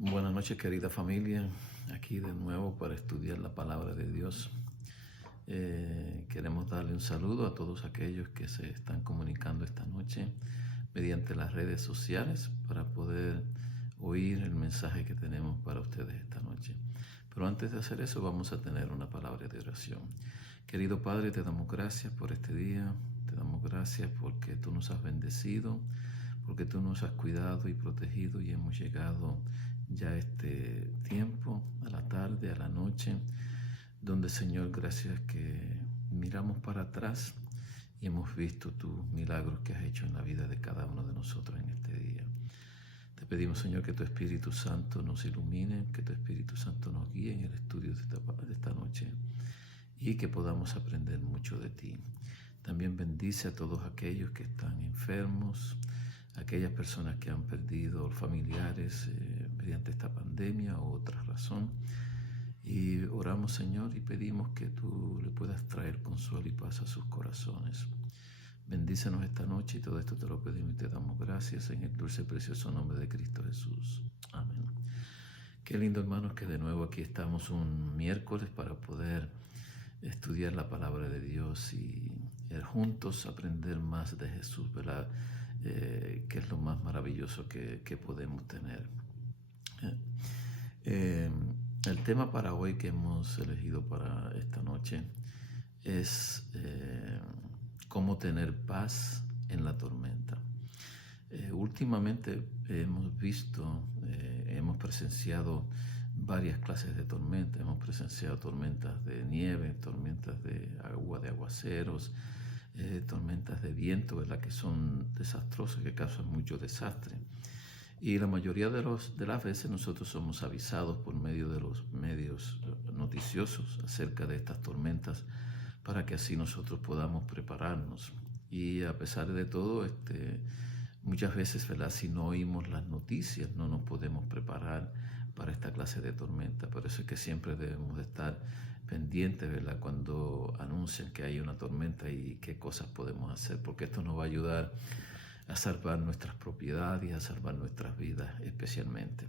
Buenas noches, querida familia. Aquí de nuevo para estudiar la palabra de Dios. Queremos darle un saludo a todos aquellos que se están comunicando esta noche mediante las redes sociales para poder oír el mensaje que tenemos para ustedes esta noche. Pero antes de hacer eso, vamos a tener una palabra de oración. Querido Padre, te damos gracias por este día. Te damos gracias porque tú nos has bendecido, porque tú nos has cuidado y protegido y hemos llegado ya este tiempo, a la tarde, a la noche, donde, Señor, gracias que miramos para atrás y hemos visto tus milagros que has hecho en la vida de cada uno de nosotros en este día. Te pedimos, Señor, que tu Espíritu Santo nos ilumine, que tu Espíritu Santo nos guíe en el estudio de esta noche y que podamos aprender mucho de ti. También bendice a todos aquellos que están enfermos, aquellas personas que han perdido familiares mediante esta pandemia o otra razón. Y oramos, Señor, y pedimos que tú le puedas traer consuelo y paz a sus corazones. Bendícenos esta noche y todo esto te lo pedimos y te damos gracias en el dulce y precioso nombre de Cristo Jesús. Amén. Qué lindo, hermanos, que de nuevo aquí estamos un miércoles para poder estudiar la palabra de Dios y juntos aprender más de Jesús, ¿verdad? Que es lo más maravilloso que podemos tener. El tema para hoy que hemos elegido para esta noche es cómo tener paz en la tormenta. Últimamente hemos visto, hemos presenciado varias clases de tormentas. Hemos presenciado tormentas de nieve, tormentas de agua, de aguaceros, tormentas de viento, ¿verdad? Que son desastrosas, que causan mucho desastre. Y la mayoría de las veces nosotros somos avisados por medio de los medios noticiosos acerca de estas tormentas para que así nosotros podamos prepararnos. Y a pesar de todo, muchas veces, ¿verdad? Si no oímos las noticias, no nos podemos preparar para esta clase de tormenta. Por eso es que siempre debemos de estar pendientes, ¿verdad? Cuando anuncian que hay una tormenta y qué cosas podemos hacer, porque esto nos va a ayudar a salvar nuestras propiedades y a salvar nuestras vidas especialmente.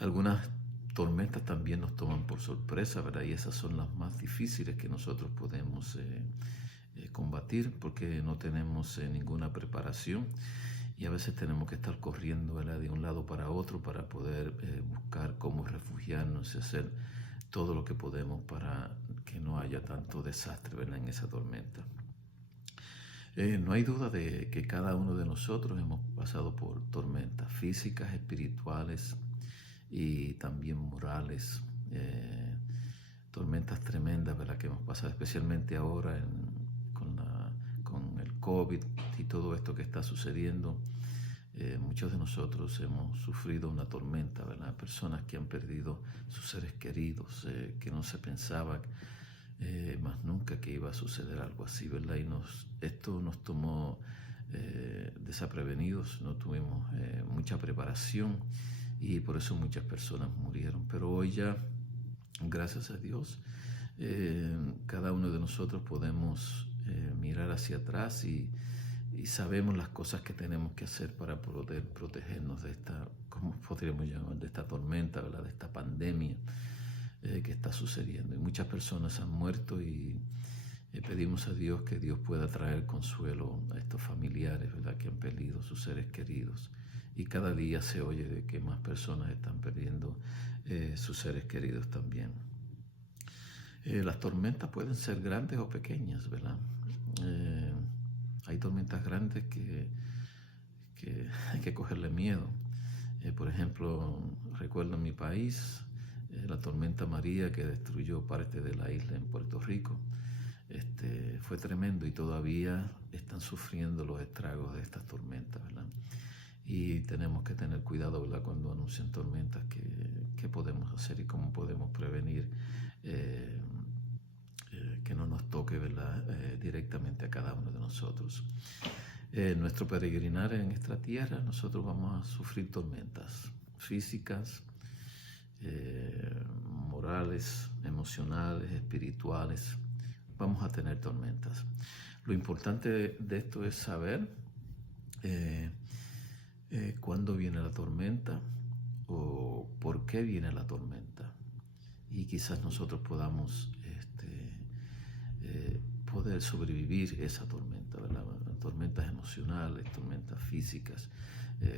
Algunas tormentas también nos toman por sorpresa, ¿verdad? Y esas son las más difíciles que nosotros podemos combatir porque no tenemos ninguna preparación y a veces tenemos que estar corriendo, ¿verdad? De un lado para otro para poder buscar cómo refugiarnos y hacer todo lo que podemos para que no haya tanto desastre, ¿verdad? En esa tormenta. No hay duda de que cada uno de nosotros hemos pasado por tormentas físicas, espirituales y también morales, tormentas tremendas, ¿verdad? Que hemos pasado, especialmente ahora con el COVID y todo esto que está sucediendo. Muchos de nosotros hemos sufrido una tormenta, ¿verdad? Personas que han perdido sus seres queridos, que no se pensaba más nunca que iba a suceder algo así, ¿verdad? Y esto nos tomó desprevenidos, no tuvimos mucha preparación y por eso muchas personas murieron. Pero hoy ya, gracias a Dios, cada uno de nosotros podemos mirar hacia atrás y sabemos las cosas que tenemos que hacer para poder protegernos de esta, ¿cómo podríamos llamar? De esta tormenta, ¿verdad? De esta pandemia que está sucediendo. Y muchas personas han muerto y pedimos a Dios que Dios pueda traer consuelo a estos familiares, ¿verdad? Que han perdido sus seres queridos. Y cada día se oye de que más personas están perdiendo sus seres queridos también. Las tormentas pueden ser grandes o pequeñas, ¿verdad? Hay tormentas grandes que hay que cogerle miedo. Por ejemplo, recuerdo en mi país la tormenta María que destruyó parte de la isla en Puerto Rico. Fue tremendo y todavía están sufriendo los estragos de estas tormentas, ¿verdad? Y tenemos que tener cuidado, ¿verdad? Cuando anuncian tormentas, qué podemos hacer y cómo podemos prevenir que no nos toque, ¿verdad? Directamente a cada uno de nosotros. Nuestro peregrinar en esta tierra, nosotros vamos a sufrir tormentas físicas, morales, emocionales, espirituales. Vamos a tener tormentas. Lo importante de esto es saber cuándo viene la tormenta o por qué viene la tormenta. Y quizás nosotros podamos poder sobrevivir esa tormenta, ¿verdad? Tormentas emocionales, tormentas físicas,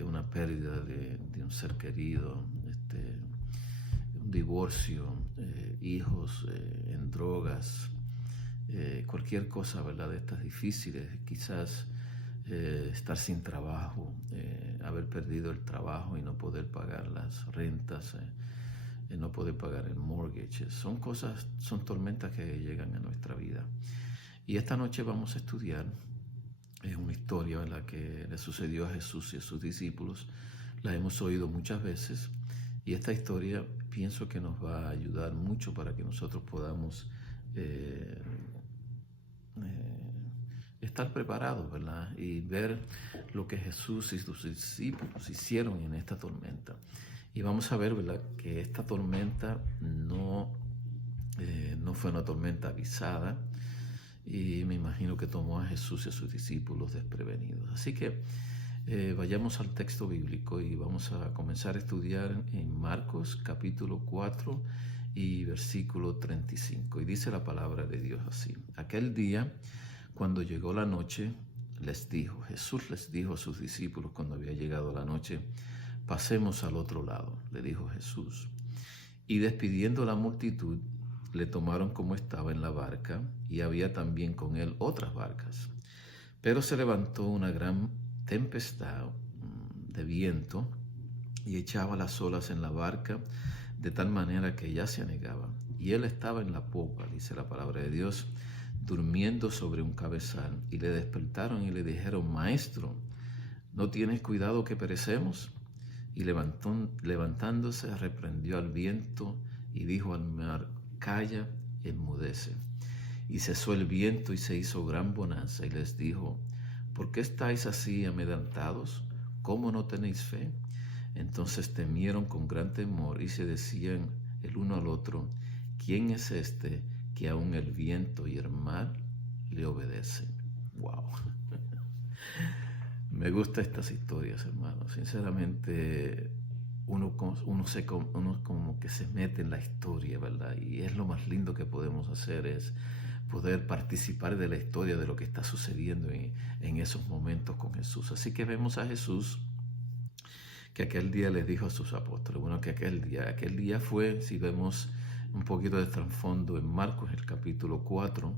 una pérdida de un ser querido, un divorcio, hijos en drogas, cualquier cosa, ¿verdad? De estas difíciles, quizás estar sin trabajo, haber perdido el trabajo y no poder pagar las rentas, no poder pagar el mortgage. Son tormentas que llegan a nuestra vida. Y esta noche vamos a estudiar una historia, ¿verdad?, que le sucedió a Jesús y a sus discípulos. La hemos oído muchas veces y esta historia pienso que nos va a ayudar mucho para que nosotros podamos estar preparados, ¿verdad?, y ver lo que Jesús y sus discípulos hicieron en esta tormenta. Y vamos a ver, ¿verdad?, que esta tormenta no fue una tormenta avisada, y me imagino que tomó a Jesús y a sus discípulos desprevenidos. Así que vayamos al texto bíblico y vamos a comenzar a estudiar en Marcos capítulo 4 y versículo 35. Y dice la palabra de Dios así: aquel día, cuando llegó la noche, Jesús les dijo a sus discípulos cuando había llegado la noche: pasemos al otro lado, le dijo Jesús. Y despidiendo la multitud, le tomaron como estaba en la barca, y había también con él otras barcas. Pero se levantó una gran tempestad de viento y echaba las olas en la barca de tal manera que ya se anegaba. Y él estaba en la popa, dice la palabra de Dios, durmiendo sobre un cabezal. Y le despertaron y le dijeron: Maestro, ¿no tienes cuidado que perecemos? Y levantándose reprendió al viento y dijo al mar: Calla, enmudece. Y cesó el viento y se hizo gran bonanza. Y les dijo: ¿por qué estáis así amedrentados? ¿Cómo no tenéis fe? Entonces temieron con gran temor y se decían el uno al otro: ¿quién es este que aun el viento y el mar le obedecen? Wow. Me gustan estas historias, hermanos. Sinceramente, uno como que se mete en la historia, ¿verdad? Y es lo más lindo que podemos hacer, es poder participar de la historia de lo que está sucediendo en esos momentos con Jesús. Así que vemos a Jesús que aquel día les dijo a sus apóstoles, bueno, que aquel día fue, si vemos un poquito de trasfondo en Marcos, el capítulo 4,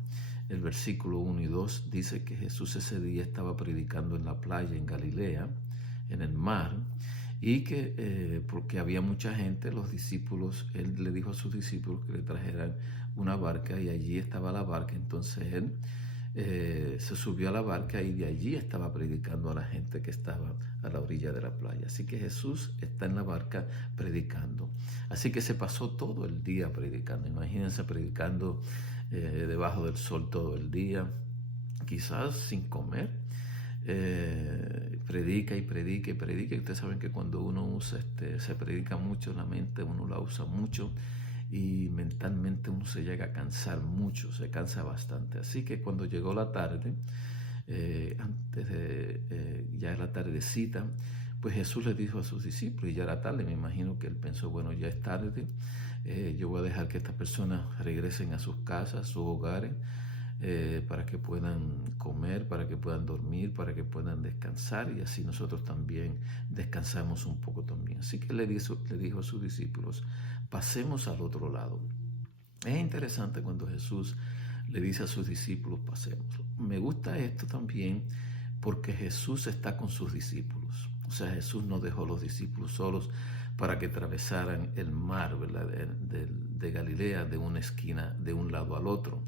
el versículo 1 y 2, dice que Jesús ese día estaba predicando en la playa en Galilea, en el mar, y que porque había mucha gente, los discípulos, él le dijo a sus discípulos que le trajeran una barca, y allí estaba la barca. Entonces él se subió a la barca y de allí estaba predicando a la gente que estaba a la orilla de la playa. Así que Jesús está en la barca predicando. Así que se pasó todo el día predicando. Imagínense predicando debajo del sol todo el día, quizás sin comer. Predica y predica y predica. Y ustedes saben que cuando uno se predica mucho, la mente uno la usa mucho y mentalmente uno se llega a cansar mucho, se cansa bastante. Así que cuando llegó la tarde, antes de ya la tardecita, pues Jesús le dijo a sus discípulos, y ya era tarde, me imagino que él pensó, bueno, ya es tarde, yo voy a dejar que estas personas regresen a sus casas, a sus hogares, para que puedan comer, para que puedan dormir, para que puedan descansar, y así nosotros también descansamos un poco también. Así que le dijo a sus discípulos: pasemos al otro lado. Es interesante cuando Jesús le dice a sus discípulos: pasemos. Me gusta esto también porque Jesús está con sus discípulos. O sea, Jesús no dejó a los discípulos solos para que atravesaran el mar, ¿verdad?, de Galilea, de una esquina, de un lado al otro.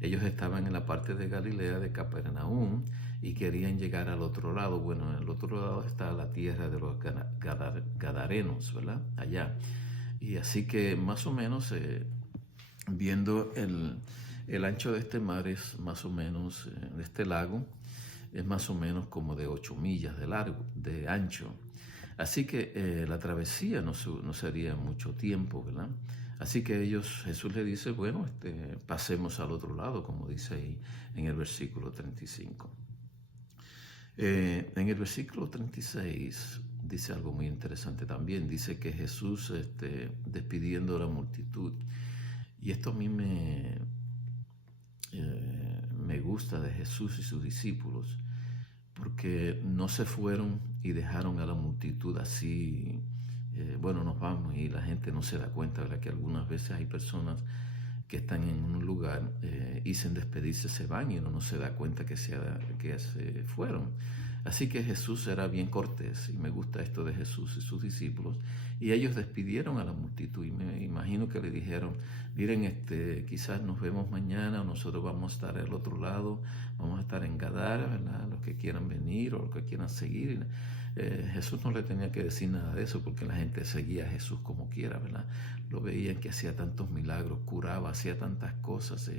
Ellos estaban en la parte de Galilea, de Capernaum, y querían llegar al otro lado. Bueno, en el otro lado está la tierra de los Gadarenos, ¿verdad?, allá. Y así que más o menos, viendo el ancho de este mar, es más o menos, de este lago, es más o menos como de 8 millas de ancho. Así que la travesía no sería mucho tiempo, ¿verdad? Así que Jesús le dice, bueno, pasemos al otro lado, como dice ahí en el versículo 35. En el versículo 36 dice algo muy interesante también. Dice que Jesús, despidiendo a la multitud, y esto a mí me gusta de Jesús y sus discípulos, porque no se fueron y dejaron a la multitud así, bueno, nos vamos, y la gente no se da cuenta, ¿verdad? Que algunas veces hay personas que están en un lugar y sin despedirse se van y uno no se da cuenta que se fueron. Así que Jesús era bien cortés, y me gusta esto de Jesús y sus discípulos, y ellos despidieron a la multitud, y me imagino que le dijeron: miren, quizás nos vemos mañana, o nosotros vamos a estar al otro lado, vamos a estar en Gadara, ¿verdad? Los que quieran venir o los que quieran seguir. Jesús no le tenía que decir nada de eso, porque la gente seguía a Jesús como quiera, ¿verdad? Lo veían que hacía tantos milagros, curaba, hacía tantas cosas,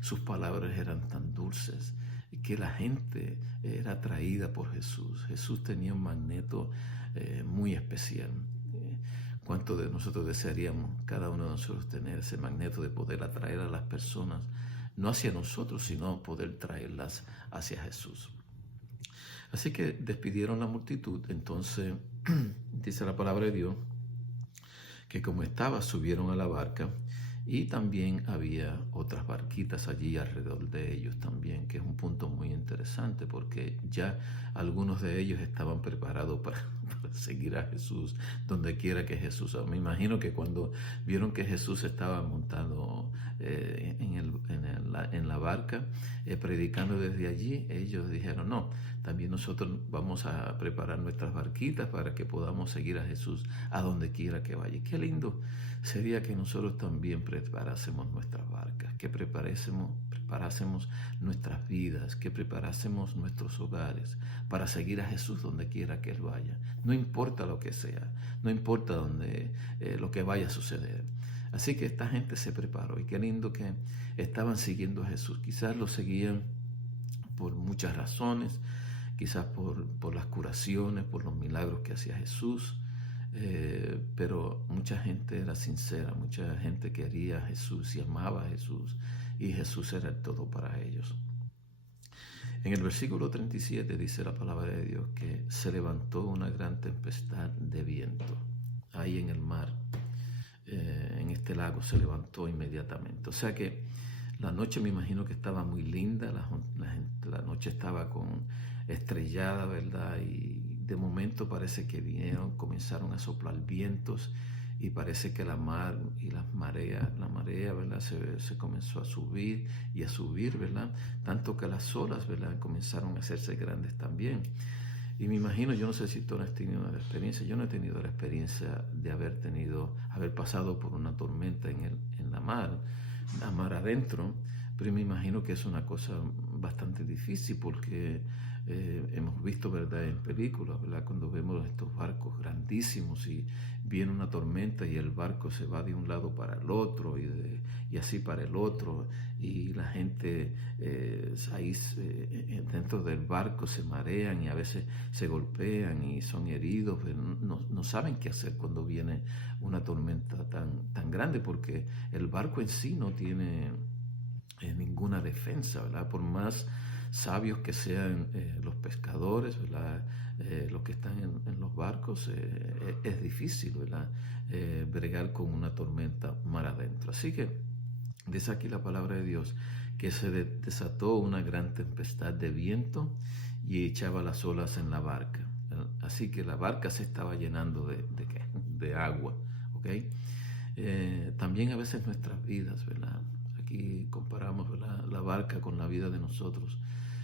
sus palabras eran tan dulces, y que la gente era atraída por Jesús. Jesús tenía un magneto muy especial. ¿Cuánto de nosotros desearíamos, cada uno de nosotros, tener ese magneto de poder atraer a las personas, no hacia nosotros, sino poder traerlas hacia Jesús? Así que despidieron la multitud. Entonces dice la palabra de Dios que como estaba, subieron a la barca, y también había otras barquitas allí alrededor de ellos también, que es un punto muy interesante, porque ya algunos de ellos estaban preparados para seguir a Jesús donde quiera que Jesús. Me imagino que cuando vieron que Jesús estaba montado en la barca, predicando desde allí, ellos dijeron: no, también nosotros vamos a preparar nuestras barquitas para que podamos seguir a Jesús a donde quiera que vaya. Qué lindo sería que nosotros también preparásemos nuestras barcas, que preparásemos nuestras vidas, que preparásemos nuestros hogares para seguir a Jesús donde quiera que Él vaya. No importa lo que sea, no importa lo que vaya a suceder. Así que esta gente se preparó, y qué lindo que estaban siguiendo a Jesús. Quizás lo seguían por muchas razones, quizás por las curaciones, por los milagros que hacía Jesús, pero mucha gente era sincera, mucha gente quería a Jesús y amaba a Jesús, y Jesús era el todo para ellos. En el versículo 37 dice la palabra de Dios que se levantó una gran tempestad de viento ahí en el mar, en este lago se levantó inmediatamente. O sea que la noche, me imagino que estaba muy linda, la noche estaba estrellada, ¿verdad? Y de momento parece que comenzaron a soplar vientos, y parece que la mar y la marea, ¿verdad? Se comenzó a subir y a subir, ¿verdad? Tanto que las olas, ¿verdad? Comenzaron a hacerse grandes también. Y me imagino, yo no sé si tú has tenido una experiencia, yo no he tenido la experiencia de haber pasado por una tormenta en la mar adentro, pero me imagino que es una cosa bastante difícil, porque hemos visto, ¿verdad?, en películas, ¿verdad?, cuando vemos estos barcos grandísimos y viene una tormenta y el barco se va de un lado para el otro y así para el otro, y la gente ahí dentro del barco se marean y a veces se golpean y son heridos, pero no saben qué hacer cuando viene una tormenta tan grande, porque el barco en sí no tiene ninguna defensa, ¿verdad? Por más sabios que sean los pescadores, ¿verdad? Los que están en los barcos, es difícil, ¿verdad? Bregar con una tormenta mar adentro. Así que dice aquí la palabra de Dios que se desató una gran tempestad de viento y echaba las olas en la barca. Así que la barca se estaba llenando de agua, ¿ok? También a veces nuestras vidas, ¿verdad? Aquí comparamos, ¿verdad?, la barca con la vida de nosotros.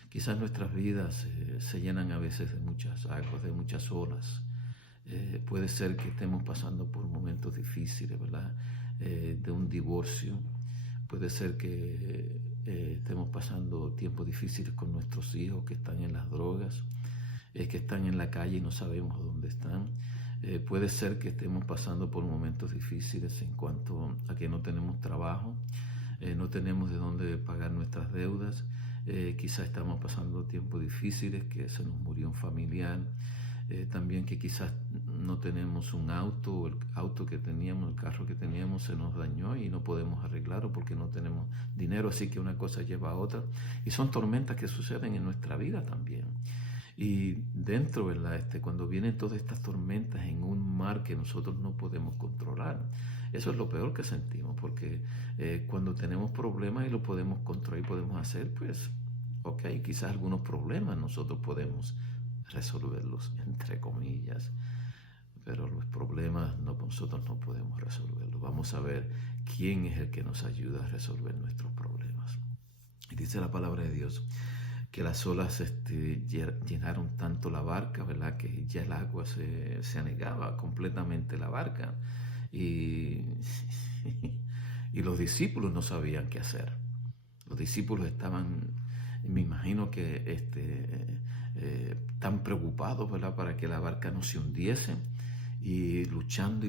Quizás nuestras vidas se llenan a veces de muchas aguas, de muchas olas. Puede ser que estemos pasando por momentos difíciles, ¿verdad? De un divorcio. Puede ser que estemos pasando tiempos difíciles con nuestros hijos que están en las drogas, que están en la calle y no sabemos dónde están. Puede ser que estemos pasando por momentos difíciles en cuanto a que no tenemos trabajo, no tenemos de dónde pagar nuestras deudas. Quizás estamos pasando tiempos difíciles, que se nos murió un familiar, también que quizás no tenemos un auto, o el auto que teníamos, el carro que teníamos se nos dañó y no podemos arreglarlo porque no tenemos dinero, así que una cosa lleva a otra, y son tormentas que suceden en nuestra vida también. Y dentro, ¿verdad? Cuando vienen todas estas tormentas en un mar que nosotros no podemos controlar, eso es lo peor que sentimos, porque cuando tenemos problemas y lo podemos controlar y podemos hacer, pues, ok, quizás algunos problemas nosotros podemos resolverlos, entre comillas, pero los problemas nosotros no podemos resolverlos. Vamos a ver quién es el que nos ayuda a resolver nuestros problemas. Y dice la palabra de Dios que las olas llenaron tanto la barca, ¿verdad? Que ya el agua se anegaba completamente la barca. Y, y los discípulos no sabían qué hacer. Los discípulos estaban, me imagino que tan preocupados, ¿verdad? Para que la barca no se hundiese. Y luchando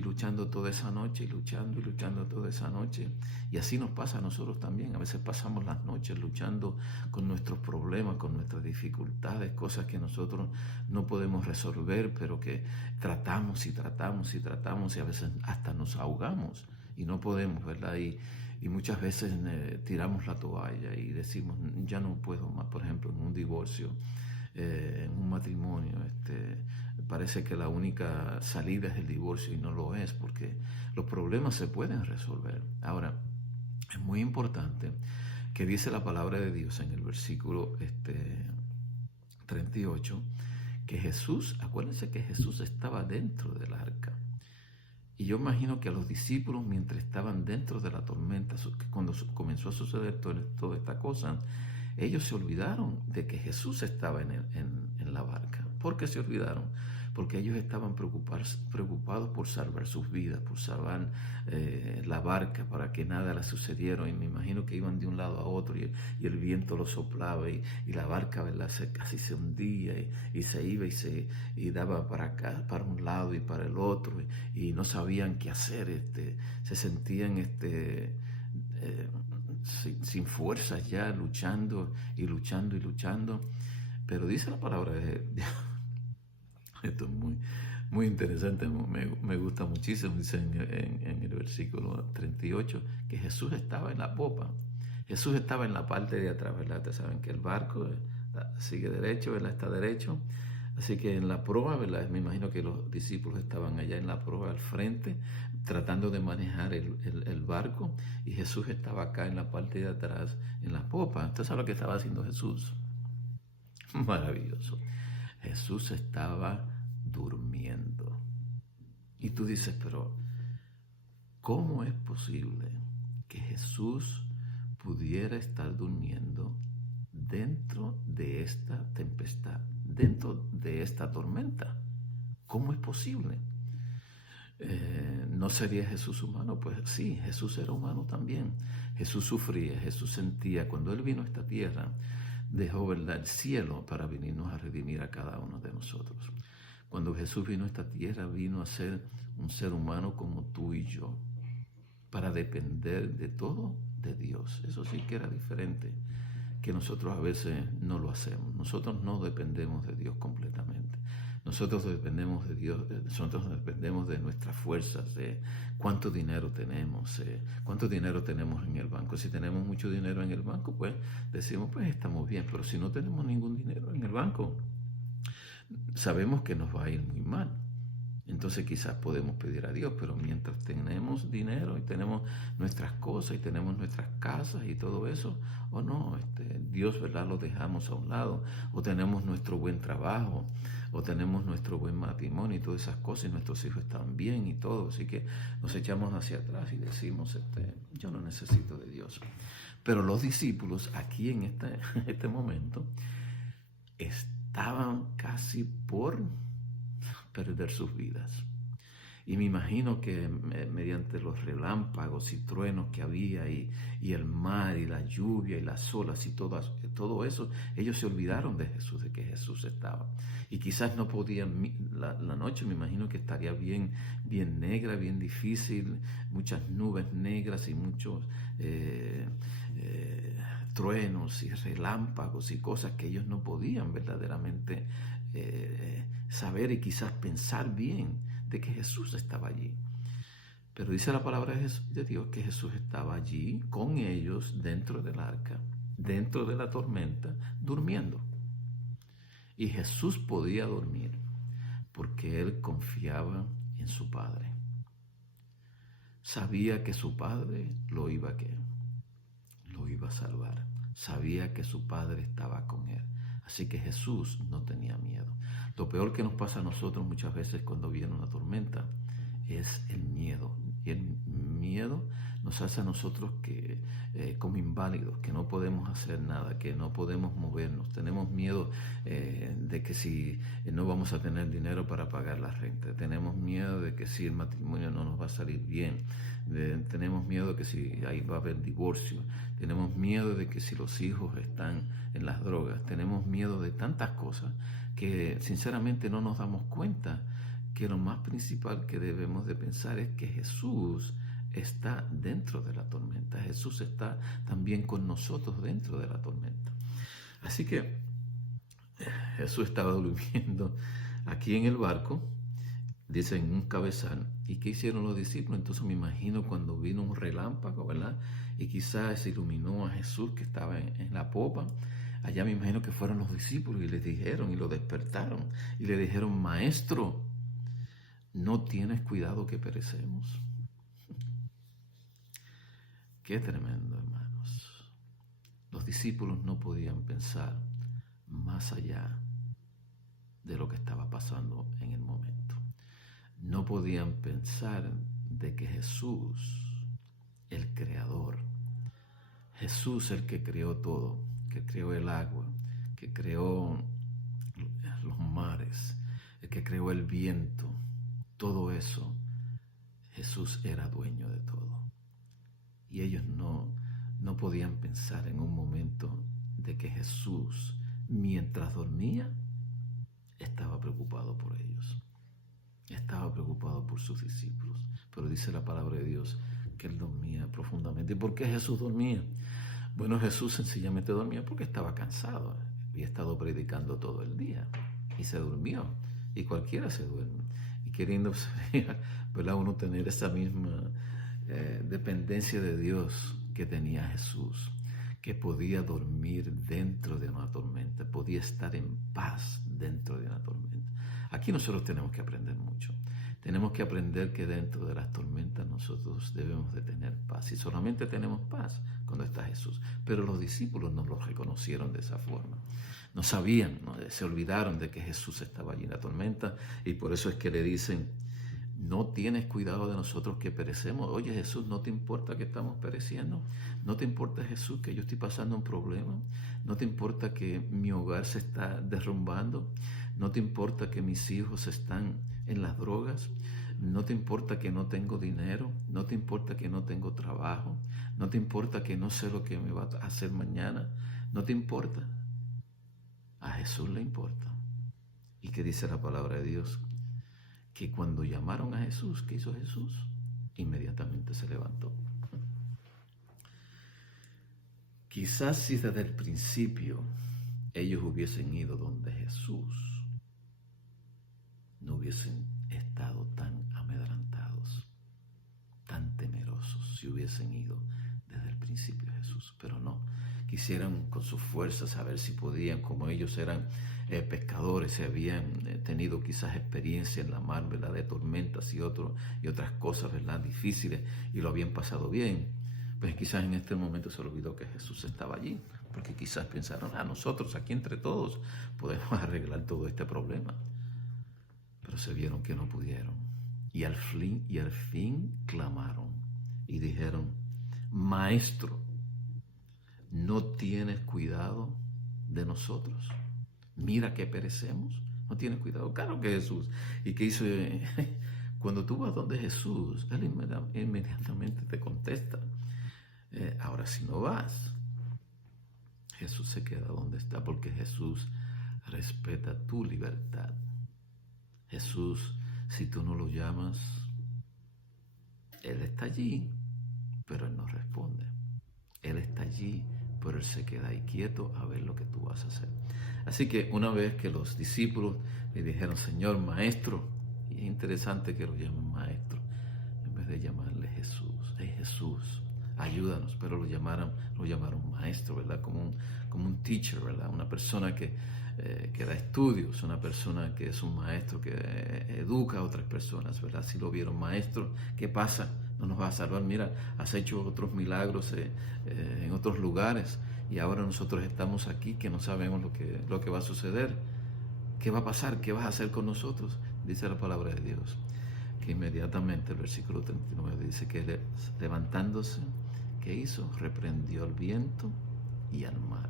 toda esa noche, y luchando toda esa noche. Y así nos pasa a nosotros también. A veces pasamos las noches luchando con nuestros problemas, con nuestras dificultades, cosas que nosotros no podemos resolver, pero que tratamos y a veces hasta nos ahogamos y no podemos, ¿verdad? Y muchas veces tiramos la toalla y decimos, ya no puedo más, por ejemplo, en un divorcio, en un matrimonio, parece que la única salida es el divorcio y no lo es, porque los problemas se pueden resolver. Ahora, es muy importante que dice la palabra de Dios en el versículo 38, que Jesús, acuérdense que Jesús estaba dentro del arca. Y yo imagino que a los discípulos, mientras estaban dentro de la tormenta, cuando comenzó a suceder toda esta cosa, ellos se olvidaron de que Jesús estaba en la barca. ¿Por qué se olvidaron? Porque ellos estaban preocupados por salvar sus vidas, por salvar la barca, para que nada les sucediera. Y me imagino que iban de un lado a otro y el viento los soplaba y la barca, ¿verdad? Casi se hundía y se iba y daba para acá, para un lado y para el otro, y no sabían qué hacer. Se sentían sin fuerzas ya, luchando. Pero dice la palabra de Dios, esto es muy interesante, me gusta muchísimo, dice en el versículo 38, que Jesús estaba en la popa. Jesús estaba en la parte de atrás, ¿verdad? Ustedes saben que el barco sigue derecho, ¿verdad? Está derecho. Así que en la proa, ¿verdad? Me imagino que los discípulos estaban allá en la proa al frente, tratando de manejar el barco, y Jesús estaba acá en la parte de atrás, en la popa. Entonces, ¿sabes lo que estaba haciendo Jesús? Maravilloso. Jesús estaba durmiendo. Y tú dices, pero ¿cómo es posible que Jesús pudiera estar durmiendo dentro de esta tempestad, dentro de esta tormenta? ¿Cómo es posible? ¿No sería Jesús humano? Pues sí, Jesús era humano también. Jesús sufría, Jesús sentía. Cuando Él vino a esta tierra, dejó, ¿verdad?, el cielo para venirnos a redimir a cada uno de nosotros. Cuando Jesús vino a esta tierra, vino a ser un ser humano como tú y yo, para depender de todo de Dios. Eso sí que era diferente, que nosotros a veces no lo hacemos. Nosotros no dependemos de Dios completamente. Nosotros dependemos de Dios, nosotros dependemos de nuestras fuerzas, de cuánto dinero tenemos en el banco. Si tenemos mucho dinero en el banco, pues decimos, pues estamos bien, pero si no tenemos ningún dinero en el banco, sabemos que nos va a ir muy mal. Entonces quizás podemos pedir a Dios, pero mientras tenemos dinero y tenemos nuestras cosas y tenemos nuestras casas y todo eso, o no, Dios, ¿verdad?, lo dejamos a un lado, o tenemos nuestro buen trabajo, o tenemos nuestro buen matrimonio y todas esas cosas, y nuestros hijos están bien y todo, así que nos echamos hacia atrás y decimos, yo no necesito de Dios. Pero los discípulos aquí en este momento estaban casi por perder sus vidas. Y me imagino que mediante los relámpagos y truenos que había y el mar y la lluvia y las olas y todo eso, ellos se olvidaron de Jesús, de que Jesús estaba. Y quizás no podían, la noche me imagino que estaría bien negra, bien difícil, muchas nubes negras y muchos truenos y relámpagos y cosas que ellos no podían verdaderamente saber y quizás pensar bien de que Jesús estaba allí. Pero dice la palabra de Dios que Jesús estaba allí con ellos dentro del arca, dentro de la tormenta, durmiendo. Y Jesús podía dormir porque él confiaba en su Padre. Sabía que su Padre lo iba a salvar. Sabía que su Padre estaba con él. Así que Jesús no tenía miedo. Lo peor que nos pasa a nosotros muchas veces cuando viene una tormenta es el miedo. Y el miedo nos hace a nosotros que como inválidos, que no podemos hacer nada, que no podemos movernos. Tenemos miedo de que si no vamos a tener dinero para pagar la renta. Tenemos miedo de que si el matrimonio no nos va a salir bien. Tenemos miedo de que si ahí va a haber divorcio. Tenemos miedo de que si los hijos están en las drogas. Tenemos miedo de tantas cosas que sinceramente no nos damos cuenta que lo más principal que debemos de pensar es que Jesús está dentro de la tormenta. Jesús está también con nosotros dentro de la tormenta. Así que Jesús estaba durmiendo aquí en el barco, dice en un cabezal. ¿Y qué hicieron los discípulos? Entonces me imagino cuando vino un relámpago, ¿verdad? Y quizás se iluminó a Jesús que estaba en la popa. Allá me imagino que fueron los discípulos y les dijeron y lo despertaron y le dijeron: Maestro, ¿no tienes cuidado que perecemos? Qué tremendo, hermanos. Los discípulos no podían pensar más allá de lo que estaba pasando en el momento. No podían pensar de que Jesús, el Creador, Jesús el que creó todo, que creó el agua, que creó los mares, el que creó el viento, todo eso, Jesús era dueño de todo. Y ellos no podían pensar en un momento de que Jesús, mientras dormía, estaba preocupado por ellos. Estaba preocupado por sus discípulos. Pero dice la palabra de Dios que él dormía profundamente. ¿Y por qué Jesús dormía? Bueno, Jesús sencillamente dormía porque estaba cansado. Había estado predicando todo el día y se durmió. Y cualquiera se duerme. Y queriendo, ¿verdad?, uno tener esa misma dependencia de Dios que tenía Jesús, que podía dormir dentro de una tormenta, podía estar en paz dentro de una tormenta. Aquí nosotros tenemos que aprender mucho. Tenemos que aprender que dentro de las tormentas nosotros debemos de tener paz. Y solamente tenemos paz cuando está Jesús. Pero los discípulos no lo reconocieron de esa forma. No sabían, ¿no? Se olvidaron de que Jesús estaba allí en la tormenta. Y por eso es que le dicen: ¿no tienes cuidado de nosotros que perecemos? Oye, Jesús, ¿no te importa que estamos pereciendo? ¿No te importa, Jesús, que yo estoy pasando un problema? ¿No te importa que mi hogar se está derrumbando? ¿No te importa que mis hijos están en las drogas? ¿No te importa que no tengo dinero? ¿No te importa que no tengo trabajo? ¿No te importa que no sé lo que me va a hacer mañana? ¿No te importa? A Jesús le importa. ¿Y qué dice la palabra de Dios? Que cuando llamaron a Jesús, ¿qué hizo Jesús? Inmediatamente se levantó. Quizás si desde el principio ellos hubiesen ido donde Jesús, no hubiesen estado tan amedrentados, tan temerosos, si hubiesen ido desde el principio a Jesús. Pero no, quisieron con sus fuerzas saber si podían, como ellos eran pescadores, se habían tenido quizás experiencia en la mar, ¿verdad?, de tormentas y otras cosas, ¿verdad?, difíciles, y lo habían pasado bien. Pues quizás en este momento se olvidó que Jesús estaba allí, porque quizás pensaron: nosotros aquí entre todos podemos arreglar todo este problema. Pero se vieron que no pudieron. Y al fin clamaron y dijeron: Maestro, ¿no tienes cuidado de nosotros? Mira que perecemos. ¿No tienes cuidado? Claro que Jesús. ¿Y qué hizo? Cuando tú vas donde Jesús, Él inmediatamente te contesta. Ahora si no vas, Jesús se queda donde está, porque Jesús respeta tu libertad. Jesús, si tú no lo llamas, Él está allí, pero Él no responde. Él está allí, pero Él se queda ahí quieto a ver lo que tú vas a hacer. Así que una vez que los discípulos le dijeron: Señor, Maestro, y es interesante que lo llamen Maestro, en vez de llamarle Jesús. Hey, Jesús, ayúdanos, pero lo llamaron Maestro, ¿verdad? Como un teacher, ¿verdad? Una persona que que da estudios, una persona que es un maestro que educa a otras personas, ¿verdad? Si lo vieron, maestro, ¿qué pasa? No nos va a salvar. Mira, has hecho otros milagros en otros lugares y ahora nosotros estamos aquí que no sabemos lo que va a suceder. ¿Qué va a pasar? ¿Qué vas a hacer con nosotros? Dice la palabra de Dios, que inmediatamente el versículo 39 dice que levantándose, ¿qué hizo? Reprendió el viento y al mar.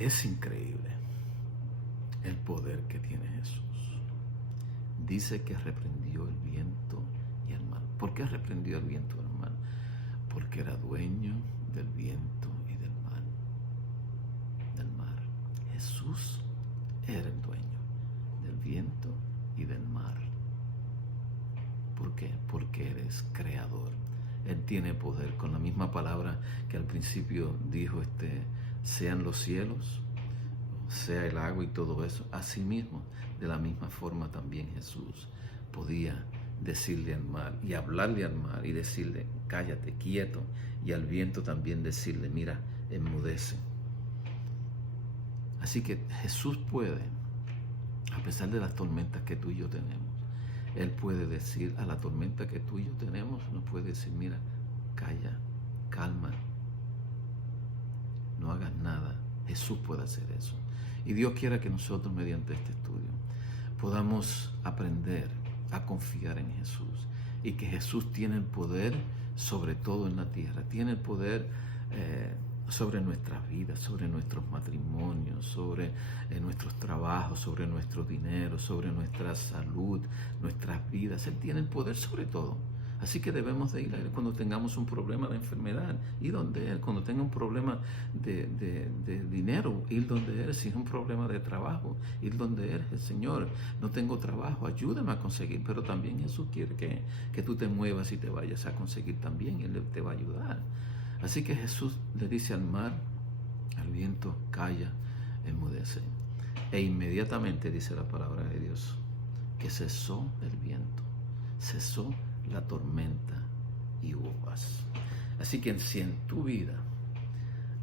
Es increíble el poder que tiene Jesús. Dice que reprendió el viento y el mar. ¿Por qué reprendió el viento y el mar? Porque era dueño del viento y del mar. Jesús era el dueño del viento y del mar. ¿Por qué? Porque Él es creador. Él tiene poder. Con la misma palabra que al principio dijo, sean los cielos, sea el agua y todo eso. Asimismo, de la misma forma también Jesús podía decirle al mar y hablarle al mar y decirle, cállate, quieto, y al viento también decirle, mira, enmudece. Así que Jesús puede, a pesar de las tormentas que tú y yo tenemos, Él puede decir a la tormenta que tú y yo tenemos, nos puede decir, mira, calla, calma, no hagas nada. Jesús puede hacer eso. Y Dios quiera que nosotros, mediante este estudio, podamos aprender a confiar en Jesús y que Jesús tiene el poder sobre todo en la tierra, tiene el poder sobre nuestras vidas, sobre nuestros matrimonios, sobre nuestros trabajos, sobre nuestro dinero, sobre nuestra salud, nuestras vidas. Él tiene el poder sobre todo. Así que debemos de ir a Él cuando tengamos un problema de enfermedad, ir donde Él. Cuando tenga un problema de dinero, ir donde Él. Si es un problema de trabajo, ir donde Él. El Señor, no tengo trabajo, ayúdame a conseguir. Pero también Jesús quiere que tú te muevas y te vayas a conseguir también. Él te va a ayudar. Así que Jesús le dice al mar, al viento, calla, enmudece. E inmediatamente, dice la palabra de Dios, que cesó el viento, cesó la tormenta y hubo paz. Así que si en tu vida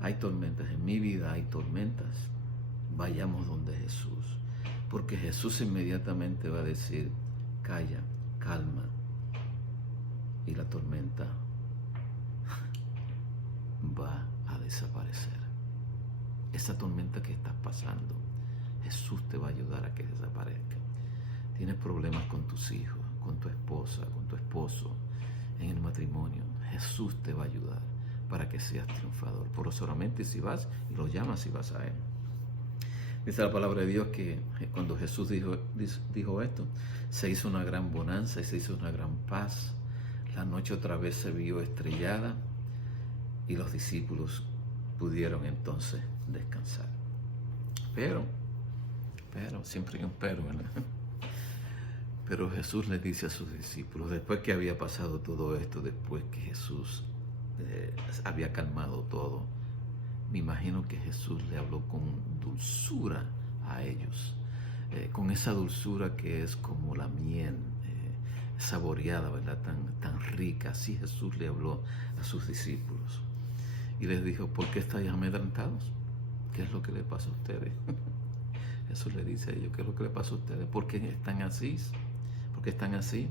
hay tormentas, en mi vida hay tormentas, vayamos donde Jesús, porque Jesús inmediatamente va a decir, calla, calma, y la tormenta va a desaparecer. Esa tormenta que estás pasando, Jesús te va a ayudar a que desaparezca. Tienes problemas con tus hijos, con tu esposa, con tu esposo, en el matrimonio. Jesús te va a ayudar para que seas triunfador. Pero solamente si vas y lo llamas y vas a Él. Dice la palabra de Dios que cuando Jesús dijo esto, se hizo una gran bonanza y se hizo una gran paz. La noche otra vez se vio estrellada y los discípulos pudieron entonces descansar. Pero, siempre hay un pero, ¿verdad? Pero Jesús le dice a sus discípulos, después que había pasado todo esto, después que Jesús había calmado todo, me imagino que Jesús le habló con dulzura a ellos, con esa dulzura que es como la miel saboreada, ¿verdad? Tan rica. Así Jesús le habló a sus discípulos y les dijo, ¿por qué estáis amedrentados? ¿Qué es lo que le pasa a ustedes? Jesús le dice a ellos, ¿qué es lo que le pasa a ustedes? ¿Por qué están así? ¿Por qué están así?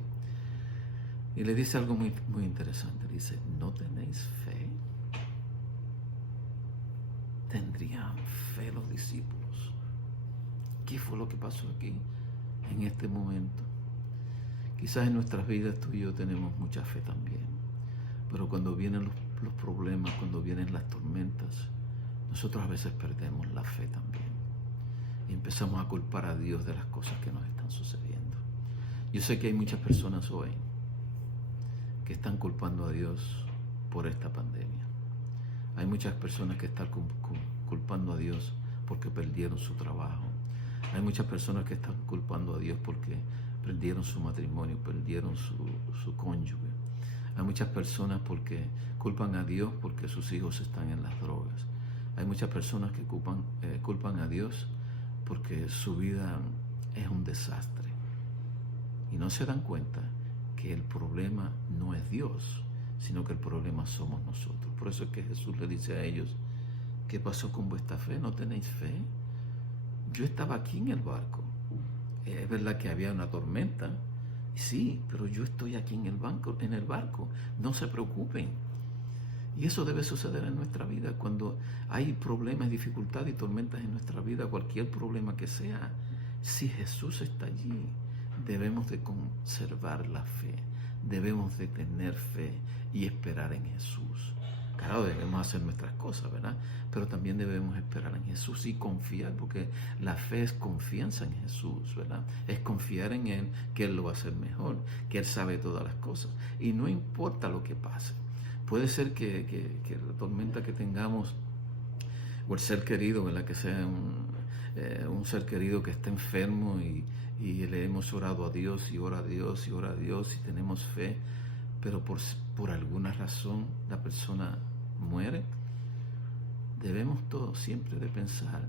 Y le dice algo muy, muy interesante. Dice, ¿no tenéis fe? ¿Tendrían fe los discípulos? ¿Qué fue lo que pasó aquí, en este momento? Quizás en nuestras vidas tú y yo tenemos mucha fe también. Pero cuando vienen los problemas, cuando vienen las tormentas, nosotros a veces perdemos la fe también. Y empezamos a culpar a Dios de las cosas que nos están sucediendo. Yo sé que hay muchas personas hoy que están culpando a Dios por esta pandemia. Hay muchas personas que están culpando a Dios porque perdieron su trabajo. Hay muchas personas que están culpando a Dios porque perdieron su matrimonio, perdieron su cónyuge. Hay muchas personas porque culpan a Dios porque sus hijos están en las drogas. Hay muchas personas que culpan a Dios porque su vida es un desastre. Y no se dan cuenta que el problema no es Dios, sino que el problema somos nosotros. Por eso es que Jesús le dice a ellos ¿Qué pasó con vuestra fe? ¿No tenéis fe? Yo estaba aquí en el barco. Es verdad que había una tormenta. Sí, pero yo estoy aquí en el barco. No se preocupen. Y eso debe suceder en nuestra vida cuando hay problemas, dificultades y tormentas en nuestra vida, cualquier problema que sea. Si Jesús está allí, debemos de conservar la fe, debemos de tener fe y esperar en Jesús. Claro, debemos hacer nuestras cosas, ¿verdad? Pero también debemos esperar en Jesús y confiar, porque la fe es confianza en Jesús, ¿verdad? Es confiar en Él, que Él lo va a hacer mejor, que Él sabe todas las cosas. Y no importa lo que pase. Puede ser que la tormenta que tengamos, o el ser querido, ¿verdad? Que sea un ser querido que está enfermo y le hemos orado a Dios y ora a Dios y ora a Dios y tenemos fe, pero por alguna razón la persona muere. Debemos todos siempre de pensar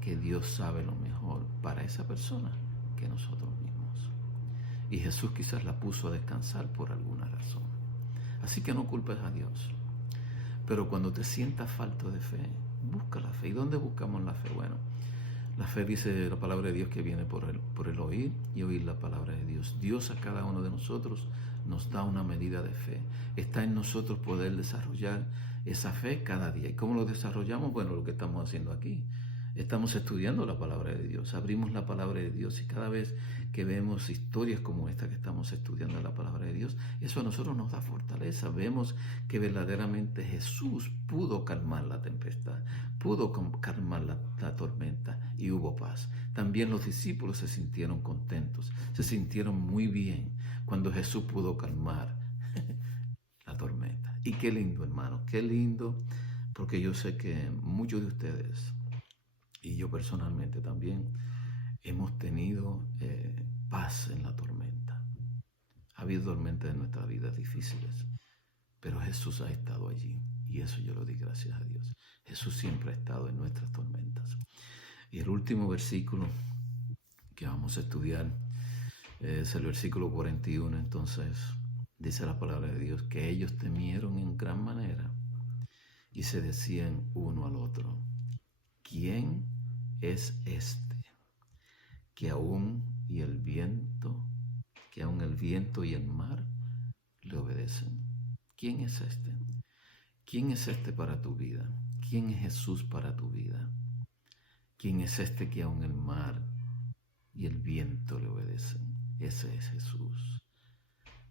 que Dios sabe lo mejor para esa persona que nosotros mismos. Y Jesús quizás la puso a descansar por alguna razón. Así que no culpes a Dios. Pero cuando te sientas falto de fe, busca la fe. ¿Y dónde buscamos la fe? Bueno, la fe dice la palabra de Dios que viene por el oír y oír la palabra de Dios. Dios a cada uno de nosotros nos da una medida de fe. Está en nosotros poder desarrollar esa fe cada día. ¿Y cómo lo desarrollamos? Bueno, lo que estamos haciendo aquí. Estamos estudiando la palabra de Dios, abrimos la palabra de Dios y cada vez que vemos historias como esta que estamos estudiando la palabra de Dios, eso a nosotros nos da fortaleza. Vemos que verdaderamente Jesús pudo calmar la tempestad, pudo calmar la tormenta y hubo paz. También los discípulos se sintieron contentos, se sintieron muy bien cuando Jesús pudo calmar la tormenta. Y qué lindo, hermano, qué lindo, porque yo sé que muchos de ustedes y yo personalmente también hemos tenido paz en la tormenta. Ha habido tormentas en nuestras vidas difíciles, pero Jesús ha estado allí y eso yo lo di gracias a Dios. Jesús siempre ha estado en nuestras tormentas. Y el último versículo que vamos a estudiar es el versículo 41. Entonces dice la palabra de Dios que ellos temieron en gran manera y se decían uno al otro: ¿quién es este que aún el viento y el mar le obedecen? ¿Quién es este? ¿Quién es este para tu vida? ¿Quién es Jesús para tu vida? ¿Quién es este que aún el mar y el viento le obedecen? Ese es Jesús.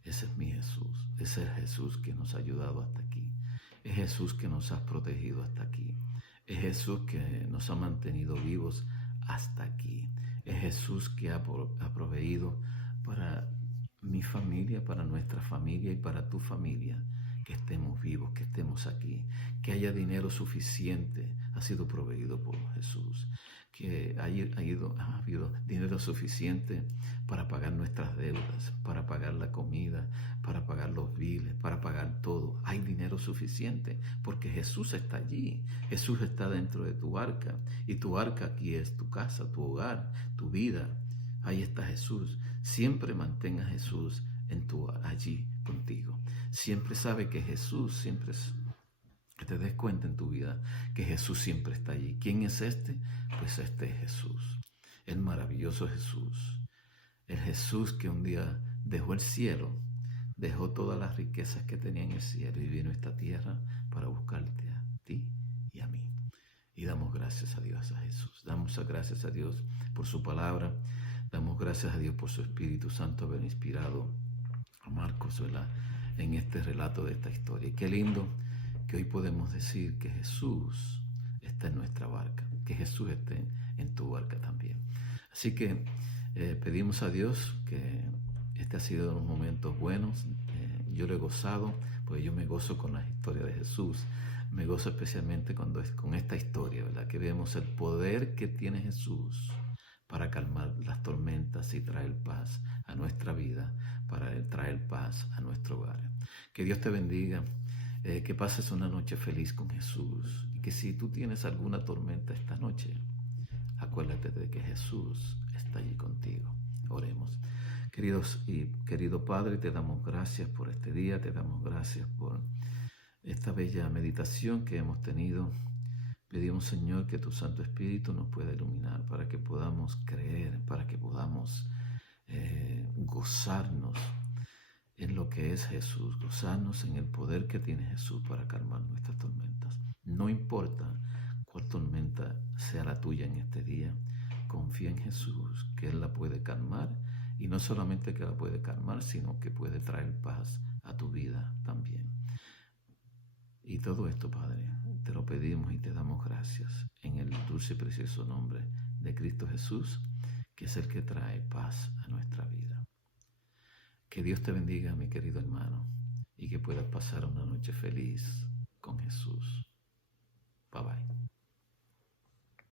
Ese es mi Jesús. Ese es Jesús que nos ha ayudado hasta aquí. Es Jesús que nos ha protegido hasta aquí. Es Jesús que nos ha mantenido vivos hasta aquí. Es Jesús que ha proveído para mi familia, para nuestra familia y para tu familia, que estemos vivos, que estemos aquí, que haya dinero suficiente, ha sido proveído por Jesús, que ha habido dinero suficiente para pagar nuestras deudas, para pagar la comida, para pagar los biles, para pagar todo. Hay dinero suficiente porque Jesús está allí. Jesús está dentro de tu arca y tu arca aquí es tu casa, tu hogar, tu vida. Ahí está Jesús. Siempre mantenga a Jesús allí contigo. Siempre sabe que Jesús que te des cuenta en tu vida que Jesús siempre está allí. ¿Quién es este? Pues este es Jesús, el maravilloso Jesús, el Jesús que un día dejó el cielo, dejó todas las riquezas que tenía en el cielo y vino a esta tierra para buscarte a ti y a mí. Y damos gracias a Dios, a Jesús. Damos gracias a Dios por su palabra. Damos gracias a Dios por su Espíritu Santo haber inspirado a Marcos, ¿verdad?, en este relato de esta historia. Y qué lindo que hoy podemos decir que Jesús está en nuestra barca, que Jesús esté en tu barca también. Así que pedimos a Dios que este ha sido unos momentos buenos. Yo lo he gozado, pues yo me gozo con la historia de Jesús. Me gozo especialmente con esta historia, ¿verdad?, que vemos el poder que tiene Jesús para calmar las tormentas y traer paz a nuestra vida, para traer paz a nuestro hogar. Que Dios te bendiga, que pases una noche feliz con Jesús y que si tú tienes alguna tormenta esta noche, acuérdate de que Jesús está allí contigo. Oremos. Querido Padre, te damos gracias por este día, te damos gracias por esta bella meditación que hemos tenido. Pedimos, Señor, que tu Santo Espíritu nos pueda iluminar para que podamos creer, para que podamos gozarnos en lo que es Jesús, gozarnos en el poder que tiene Jesús para calmar nuestras tormentas. No importa cuál tormenta sea la tuya en este día, confía en Jesús, que Él la puede calmar, y no solamente que la puede calmar, sino que puede traer paz a tu vida también. Y todo esto, Padre, te lo pedimos y te damos gracias en el dulce y precioso nombre de Cristo Jesús, que es el que trae paz a nuestra vida. Que Dios te bendiga, mi querido hermano, y que puedas pasar una noche feliz con Jesús. Bye bye.